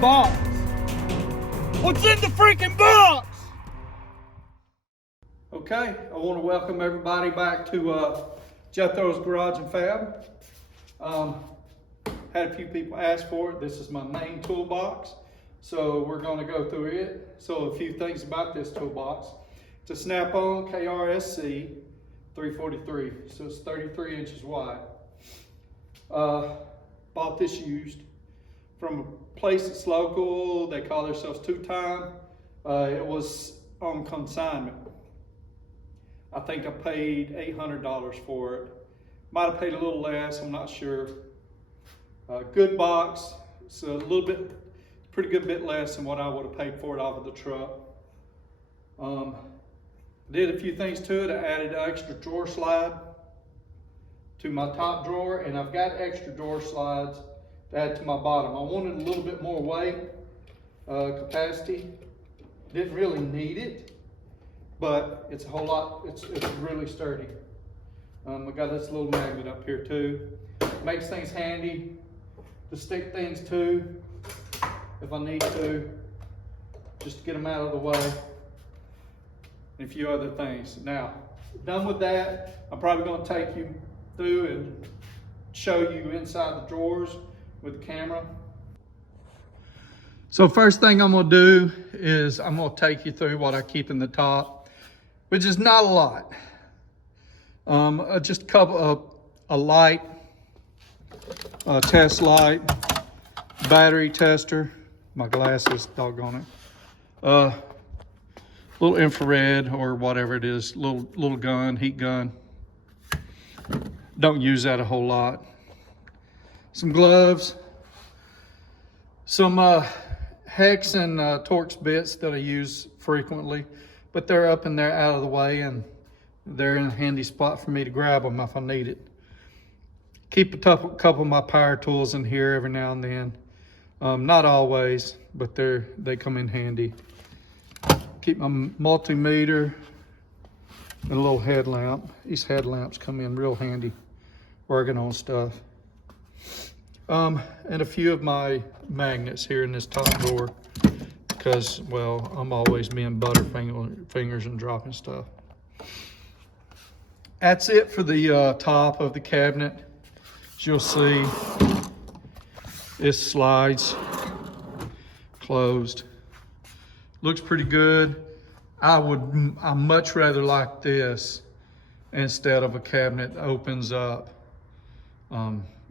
box? What's in the freaking box? Okay, I want to welcome everybody back to Jethro's Garage and Fab. Had a few people ask for it. This is my main toolbox, so we're going to go through it. So a few things about this toolbox. It's a snap-on KRSC 343, so it's 33 inches wide. Bought this used from a place that's local. They call themselves Two Time. It was on consignment. I think I paid $800 for it. Might have paid a little less, I'm not sure. Good box. It's a little bit, pretty good bit less than what I would have paid for it off of the truck. Did a few things to it. I added an extra drawer slide to my top drawer, and I've got extra drawer slides to add to my bottom. I wanted a little bit more weight, capacity. Didn't really need it, but it's a whole lot, it's really sturdy. I got this little magnet up here too. Makes things handy to stick things to if I need to, just to get them out of the way, and a few other things. Now, done with that, I'm probably going to take you through and show you inside the drawers with the camera. So first thing I'm going to do is I'm going to take you through what I keep in the top, which is not a lot. Just a couple of a light, test light, battery tester, my glasses, doggone it. Little infrared or whatever it is, little gun, heat gun. Don't use that a whole lot. Some gloves, some hex and Torx bits that I use frequently, but they're up in there out of the way, and they're in a handy spot for me to grab them if I need it. Keep a couple of my power tools in here every now and then. Not always, but they come in handy. Keep my multimeter and a little headlamp. These headlamps come in real handy working on stuff. And a few of my magnets here in this top drawer because, well, I'm always being butterfingers and dropping stuff. That's it for the top of the cabinet. As you'll see, this slides closed. Looks pretty good. I much rather like this instead of a cabinet that opens up.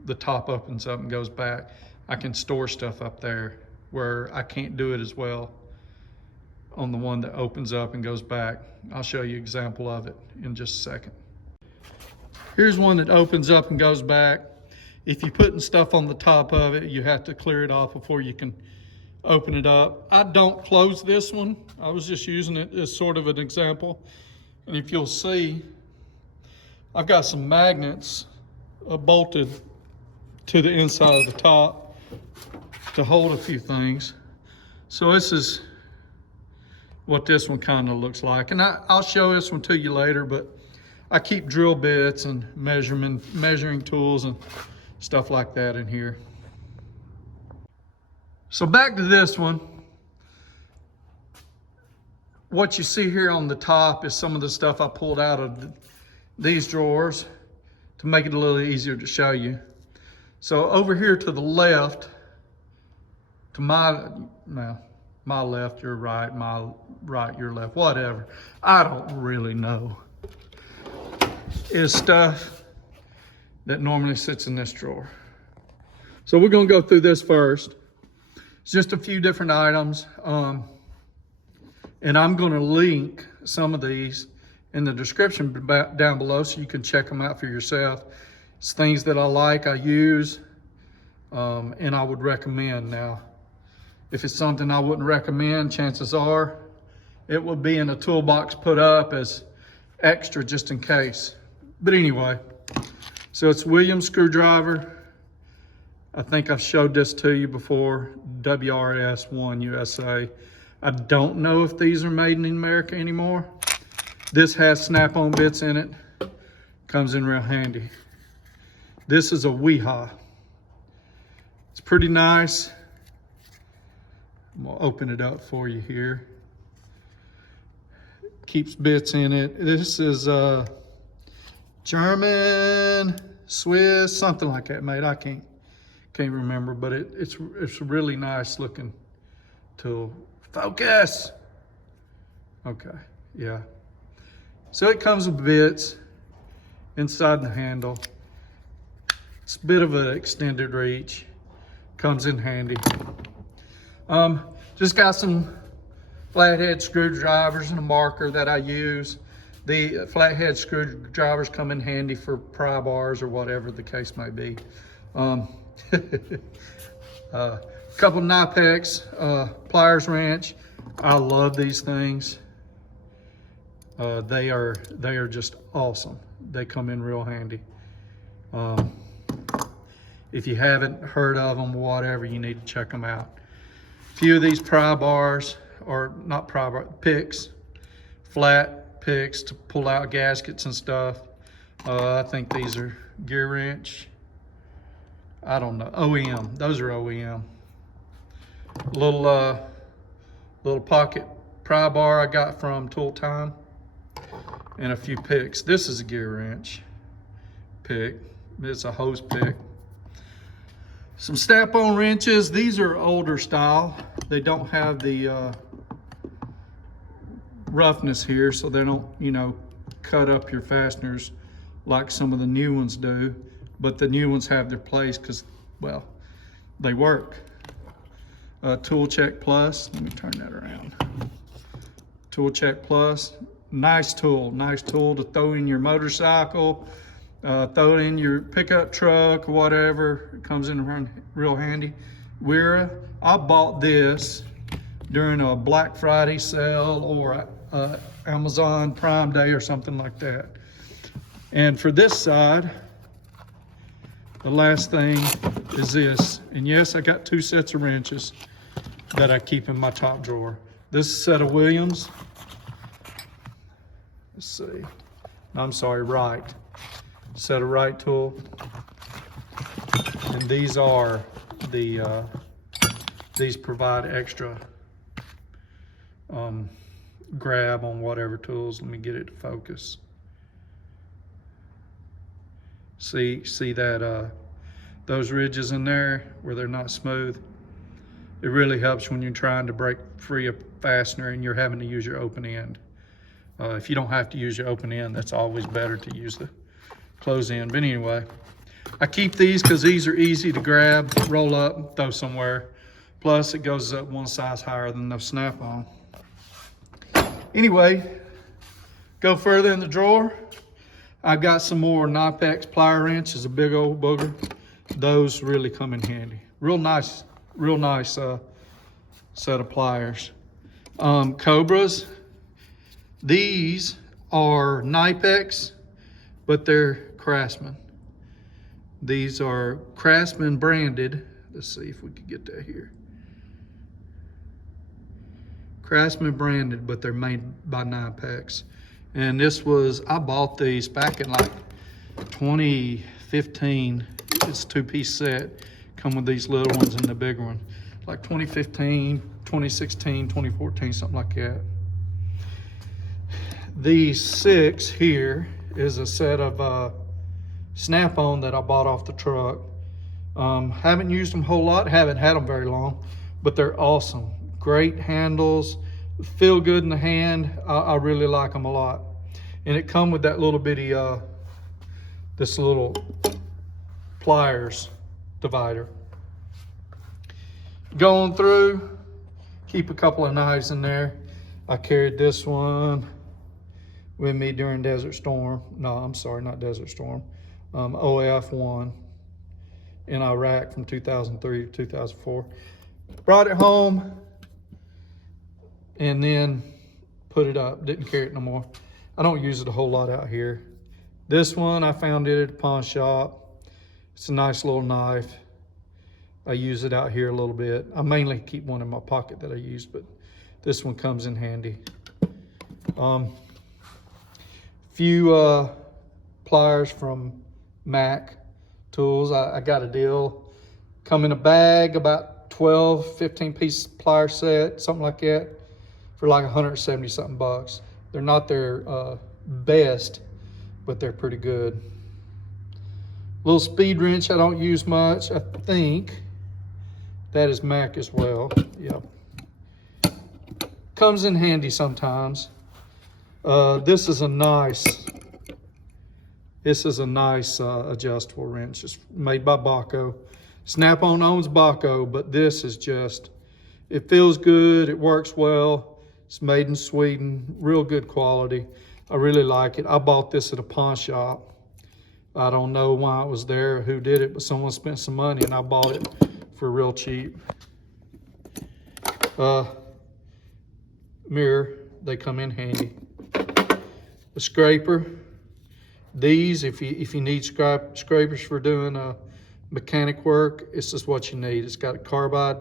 The top opens up and goes back. I can store stuff up there where I can't do it as well on the one that opens up and goes back. I'll show you an example of it in just a second. Here's one that opens up and goes back. If you're putting stuff on the top of it, you have to clear it off before you can open it up. I don't close this one. I was just using it as sort of an example. And if you'll see, I've got some magnets bolted to the inside of the top to hold a few things. So this is what this one kind of looks like. And I'll show this one to you later, but I keep drill bits and measuring tools and stuff like that in here. So back to this one. What you see here on the top is some of the stuff I pulled out of these drawers to make it a little easier to show you. So over here to the left, to my left, your right, my right, your left, whatever. I don't really know. Is stuff that normally sits in this drawer. So we're gonna go through this first. It's just a few different items. And I'm gonna link some of these in the description down below so you can check them out for yourself. It's things that I like, I use, and I would recommend. Now, if it's something I wouldn't recommend, chances are it would be in a toolbox put up as extra just in case. But anyway, so it's Williams screwdriver. I think I've showed this to you before, WRS1 USA. I don't know if these are made in America anymore. This has snap-on bits in it. Comes in real handy. This is a Weehaw. It's pretty nice. I'm gonna open it up for you here. Keeps bits in it. This is German, Swiss, something like that, mate. I can't remember, but it's a really nice looking tool. Focus. Okay, yeah. So it comes with bits inside the handle. It's a bit of an extended reach. Comes in handy. Just got some flathead screwdrivers and a marker that I use. The flathead screwdrivers come in handy for pry bars or whatever the case may be. Couple Knipex pliers wrench. I love these things. They are just awesome. They come in real handy. If you haven't heard of them, whatever, you need to check them out. A few of these pry bars, or not pry bar, picks, flat picks to pull out gaskets and stuff. I think these are gear wrench. I don't know, OEM, those are OEM. Little pocket pry bar I got from Tool Time, and a few picks. This is a gear wrench pick. It's a hose pick. Some snap-on wrenches. These are older style. They don't have the roughness here, so they don't, you know, cut up your fasteners like some of the new ones do. But the new ones have their place because, well, they work. Tool Check Plus. Let me turn that around. Tool Check Plus. Nice tool to throw in your motorcycle, throw it in your pickup truck or whatever. It comes in real handy. I bought this during a Black Friday sale or Amazon Prime Day or something like that. And for this side, the last thing is this. And yes, I got 2 sets of wrenches that I keep in my top drawer. This set of Williams. Let's see. I'm sorry, Wright. Set of Wright tool. And these are the, these provide extra grab on whatever tools. Let me get it to focus. See that those ridges in there where they're not smooth? It really helps when you're trying to break free a fastener and you're having to use your open end. If you don't have to use your open end, that's always better to use the close end. But anyway, I keep these because these are easy to grab, roll up, and throw somewhere. Plus, it goes up 1 size higher than the snap-on. Anyway, go further in the drawer. I've got some more Knipex plier wrenches, a big old booger. Those really come in handy. Real nice set of pliers. Cobras. These are Knipex, but they're Craftsman. These are Craftsman branded. Let's see if we can get that here. Craftsman branded, but they're made by Knipex. And this was, I bought these back in like 2015. It's a 2-piece set. Come with these little ones and the bigger one. Like 2015, 2016, 2014, something like that. These 6 here is a set of snap-on that I bought off the truck. Haven't used them a whole lot, haven't had them very long, but they're awesome. Great handles, feel good in the hand. I really like them a lot. And it come with that little bitty, this little pliers divider. Going through, keep a couple of knives in there. I carried this one with me during Desert Storm. No, I'm sorry, not Desert Storm. OF1 in Iraq from 2003 to 2004. Brought it home and then put it up. Didn't carry it no more. I don't use it a whole lot out here. This one, I found it at a pawn shop. It's a nice little knife. I use it out here a little bit. I mainly keep one in my pocket that I use, but this one comes in handy. Few pliers from Mac Tools. I got a deal. Come in a bag, about 12, 15 piece plier set, something like that, for like 170 something bucks. They're not their best, but they're pretty good. Little speed wrench I don't use much. I think that is Mac as well. Yep. Comes in handy sometimes. This is a nice adjustable wrench. It's made by Baco. Snap-on owns Baco, but this is just, it feels good, it works well. It's made in Sweden, real good quality. I really like it. I bought this at a pawn shop. I don't know why it was there or who did it, but someone spent some money and I bought it for real cheap. Mirror, they come in handy. A scraper. These, if you need scrapers for doing mechanic work, this is what you need. It's got a carbide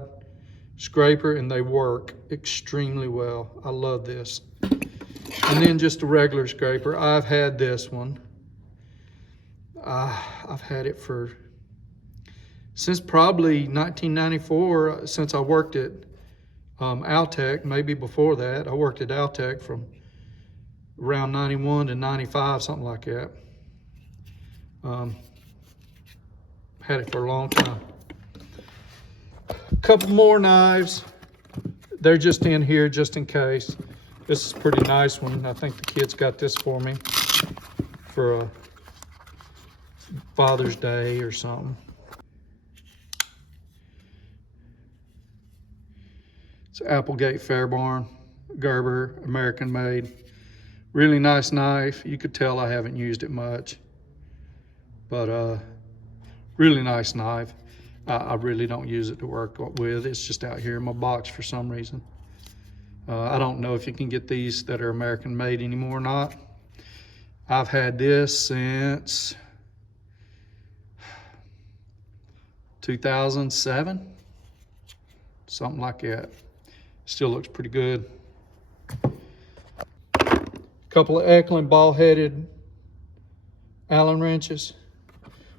scraper and they work extremely well. I love this. And then just a regular scraper. I've had this one. I've had it since probably 1994, since I worked at Altec, maybe before that. I worked at Altec from around 91 to 95, something like that. Had it for a long time. A couple more knives. They're just in here just in case. This is a pretty nice one. I think the kids got this for me for a Father's Day or something. It's Applegate Fairbairn Gerber, American made. Really nice knife. You could tell I haven't used it much, but really nice knife. I really don't use it to work with. It's just out here in my box for some reason. I don't know if you can get these that are American made anymore or not. I've had this since 2007, something like that. Still looks pretty good. Couple of Eklund ball-headed Allen wrenches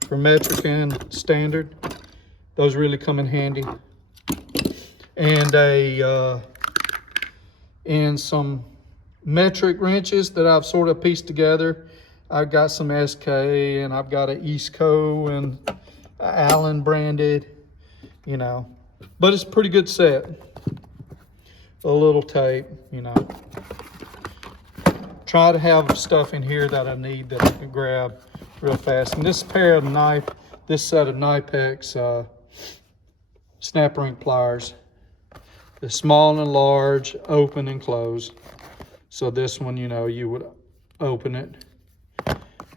for metric and standard. Those really come in handy. And some metric wrenches that I've sort of pieced together. I've got some SK and I've got an Eastco and Allen branded, you know. But it's a pretty good set. A little tape, you know. Try to have stuff in here that I need that I can grab real fast. And this set of Knipex snap ring pliers. The small and large, open and close. So this one, you know, you would open it.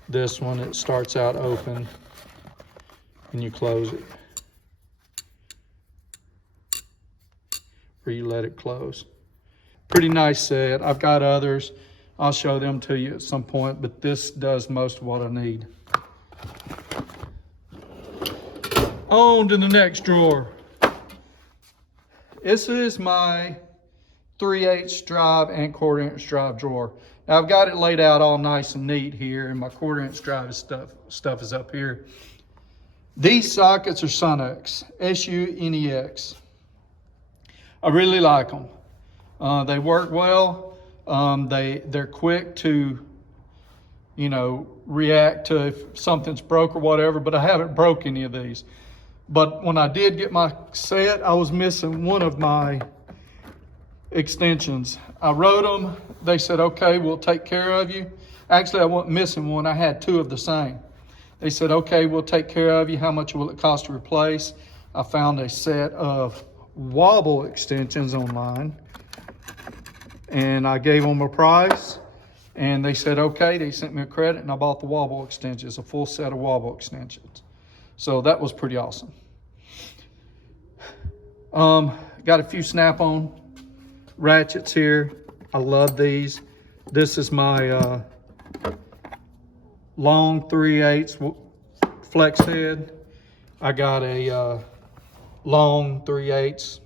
This one, it starts out open and you close it. Or you let it close. Pretty nice set. I've got others. I'll show them to you at some point, but this does most of what I need. On to the next drawer. This is my 3/8 drive and 1/4" drive drawer. Now I've got it laid out all nice and neat here, and my 1/4" drive stuff is up here. These sockets are Sunex, S-U-N-E-X. I really like them. They work well. They're quick to, you know, react to if something's broke or whatever, but I haven't broke any of these. But when I did get my set, I was missing one of my extensions. I wrote them. They said, okay, we'll take care of you. Actually, I wasn't missing one. I had two of the same. They said, okay, we'll take care of you. How much will it cost to replace? I found a set of wobble extensions online, and I gave them a price, and they said, okay. They sent me a credit, and I bought the wobble extensions, a full set of wobble extensions. So that was pretty awesome. Got a few snap-on ratchets here. I love these. This is my long 3/8 flex head. I got a long 3/8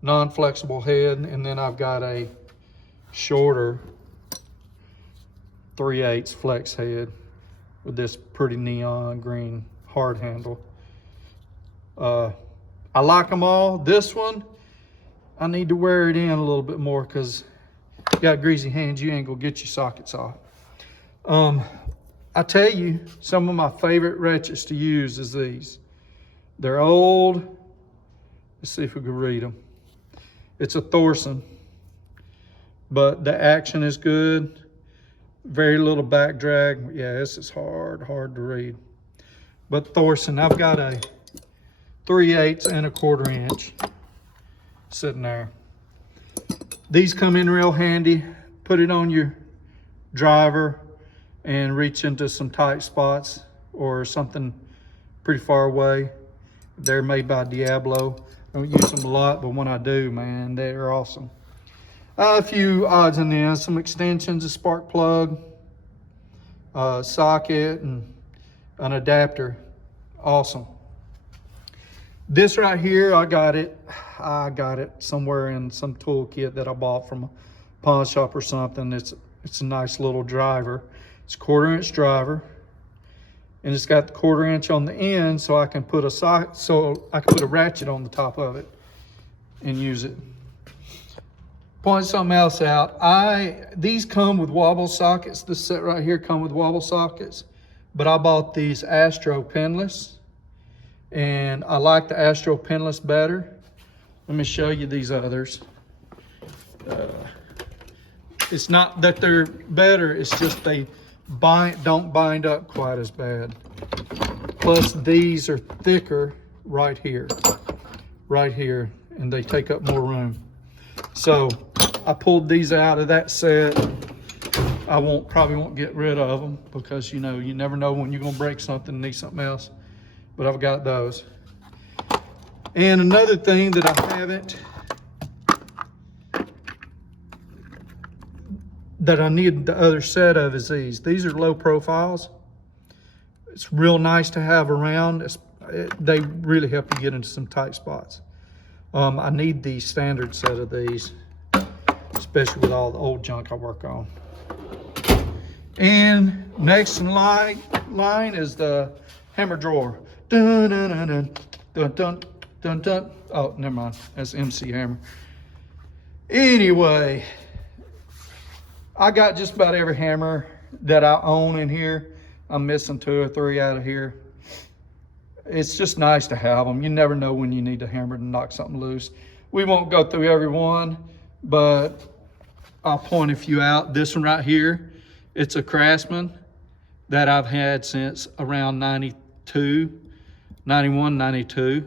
non-flexible head, and then I've got a shorter 3/8 flex head with this pretty neon green hard handle. I like them all. This one, I need to wear it in a little bit more because you got greasy hands, you ain't gonna get your sockets off. I tell you, some of my favorite ratchets to use is these. They're old. Let's see if we can read them. It's a Thorson, but the action is good. Very little back drag. Yeah, this is hard to read. But Thorson, I've got a 3/8 and a 1/4 inch sitting there. These come in real handy. Put it on your driver and reach into some tight spots or something pretty far away. They're made by Diablo. I don't use them a lot, but when I do, man, they're awesome. A few odds and ends, some extensions, a spark plug, socket, and an adapter. Awesome. This right here, I got it somewhere in some toolkit that I bought from a pawn shop or something. It's a nice little driver. It's a 1/4 inch driver, and it's got the 1/4 inch on the end, so I can put a ratchet on the top of it and use it. Point something else out. These come with wobble sockets. This set right here come with wobble sockets, but I bought these Astro pinless, and I like the Astro pinless better. Let me show you these others. It's not that they're better, it's just they don't bind up quite as bad. Plus these are thicker right here, and they take up more room. So I pulled these out of that set. I probably won't get rid of them because you never know when you're gonna break something and need something else. But I've got those. And another thing that I haven't, that I need the other set of is these. These are low profiles. It's real nice to have around. They really help you get into some tight spots. I need the standard set of these, especially with all the old junk I work on. And next in line is the hammer drawer. Dun, dun, dun, dun, dun, dun, dun, dun. Oh, never mind. That's MC Hammer. Anyway, I got just about every hammer that I own in here. I'm missing 2 or 3 out of here. It's just nice to have them. You never know when you need a hammer to knock something loose. We won't go through every one, but I'll point a few out. This one right here, it's a Craftsman that I've had since around 91, 92.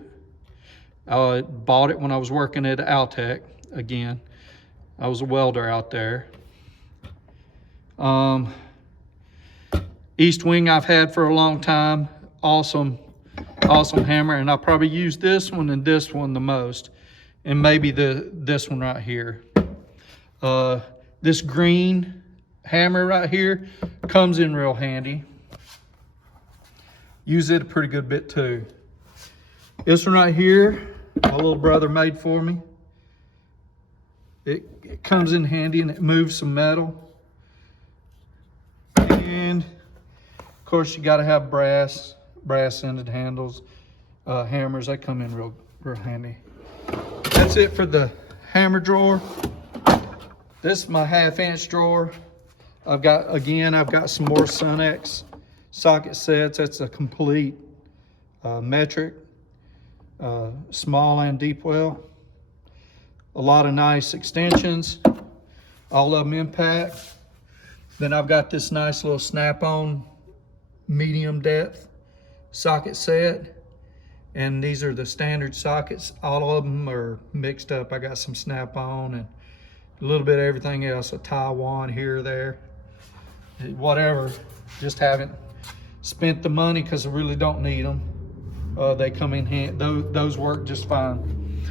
I bought it when I was working at Altec again. I was a welder out there. East Wing I've had for a long time. Awesome hammer, and I'll probably use this one and this one the most, and maybe this one right here. This green hammer right here comes in real handy. Use it a pretty good bit too. This one right here, my little brother made for me. It comes in handy and it moves some metal. And of course you got to have brass-ended handles. Hammers, they come in real handy. That's it for the hammer drawer. This is my 1/2 inch drawer. I've got some more Sunex socket sets. That's a complete metric, small and deep well. A lot of nice extensions, all of them impact. Then I've got this nice little snap-on medium depth socket set. And these are the standard sockets. All of them are mixed up. I got some snap-on and a little bit of everything else, a Taiwan here or there, whatever. Just haven't spent the money because I really don't need them. They come in hand. Those work just fine.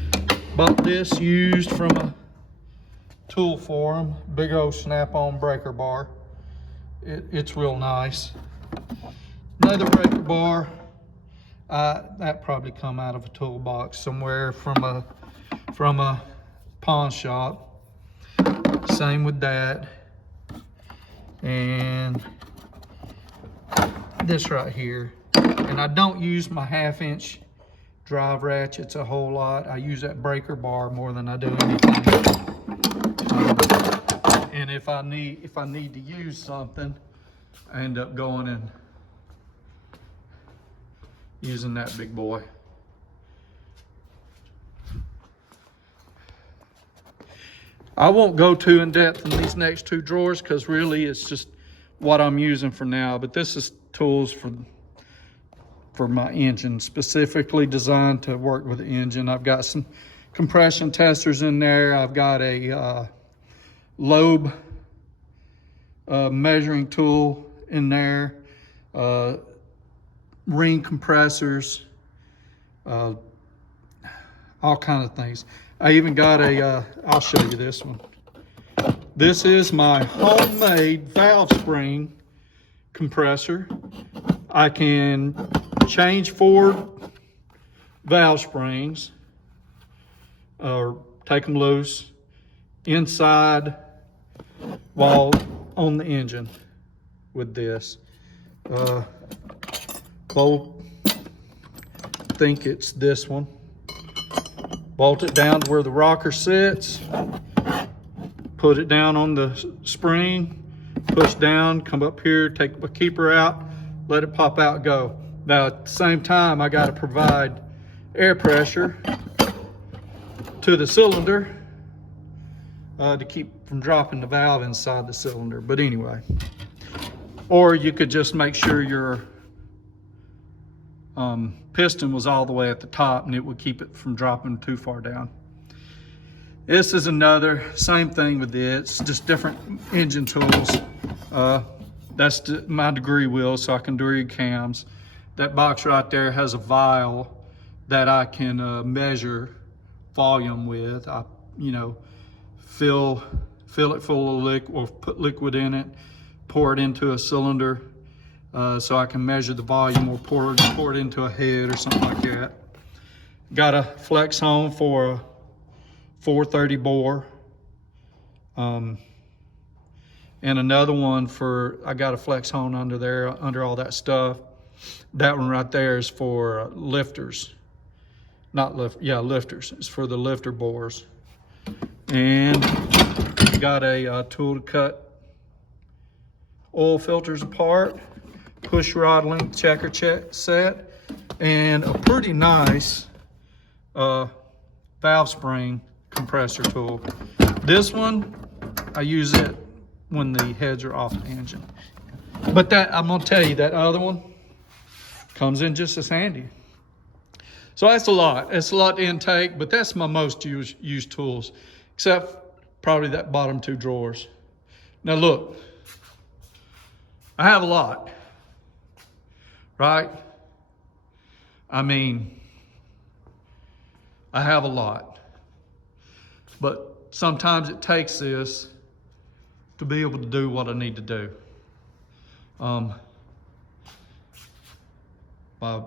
Bought this used from a tool forum, big old snap-on breaker bar. It's real nice. Another breaker bar. That probably come out of a toolbox somewhere from a pawn shop. Same with that. And this right here. And I don't use my 1/2 inch drive ratchets a whole lot. I use that breaker bar more than I do anything. And if I need to use something, I end up going and using that big boy. I won't go too in depth in these next two drawers because really it's just what I'm using for now, but this is tools for my engine, specifically designed to work with the engine. I've got some compression testers in there. I've got a lobe measuring tool in there, ring compressors, all kind of things. I even got a, I'll show you this one. This is my homemade valve spring compressor. I can change forward valve springs or take them loose inside while on the engine with this. Bolt, I think it's this one. Bolt it down to where the rocker sits, put it down on the spring, push down, come up here, take the keeper out, let it pop out, go. Now at the same time, I got to provide air pressure to the cylinder to keep from dropping the valve inside the cylinder. But anyway, or you could just make sure your piston was all the way at the top and it would keep it from dropping too far down. This is another, same thing with this, just different engine tools. That's my degree wheel, so I can degree cams. That box right there has a vial that I can measure volume with. I, fill it full of liquid, or put liquid in it, pour it into a cylinder, so I can measure the volume, or pour it into a head or something like that. Got a flex hone for a 430 bore, and another one for, I got a flex hone under there, under all that stuff. That one right there is for lifters, lifters. It's for the lifter bores. And got a tool to cut oil filters apart, push rod length checker set, and a pretty nice valve spring compressor tool. This one, I use it when the heads are off the engine. But that, I'm gonna tell you, that other one comes in just as handy. So that's a lot. It's a lot to intake, but that's my most used tools, except probably that bottom two drawers. Now look, I have a lot, right? I mean, I have a lot, but sometimes it takes this to be able to do what I need to do.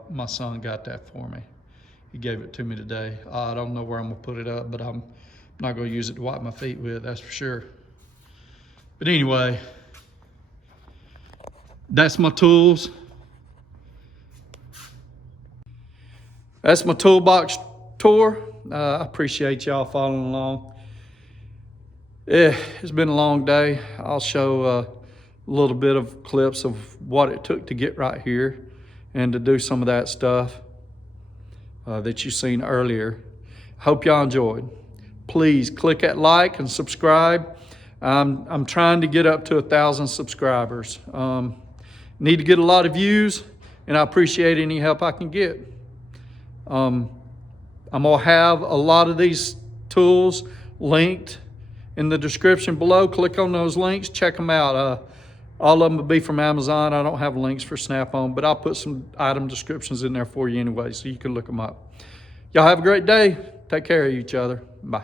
My son got that for me. He gave it to me today. I don't know where I'm gonna put it up, but I'm not gonna use it to wipe my feet with, that's for sure. But anyway, that's my tools. That's my toolbox tour. I appreciate y'all following along. It's been a long day. I'll show a little bit of clips of what it took to get right here and to do some of that stuff that you seen earlier. Hope y'all enjoyed. Please click that like and subscribe. I'm trying to get up to 1,000 subscribers. Need to get a lot of views, and I appreciate any help I can get. I'm gonna have a lot of these tools linked in the description below. Click on those links, check them out. All of them will be from Amazon. I don't have links for Snap-on, but I'll put some item descriptions in there for you anyway, so you can look them up. Y'all have a great day. Take care of each other. Bye.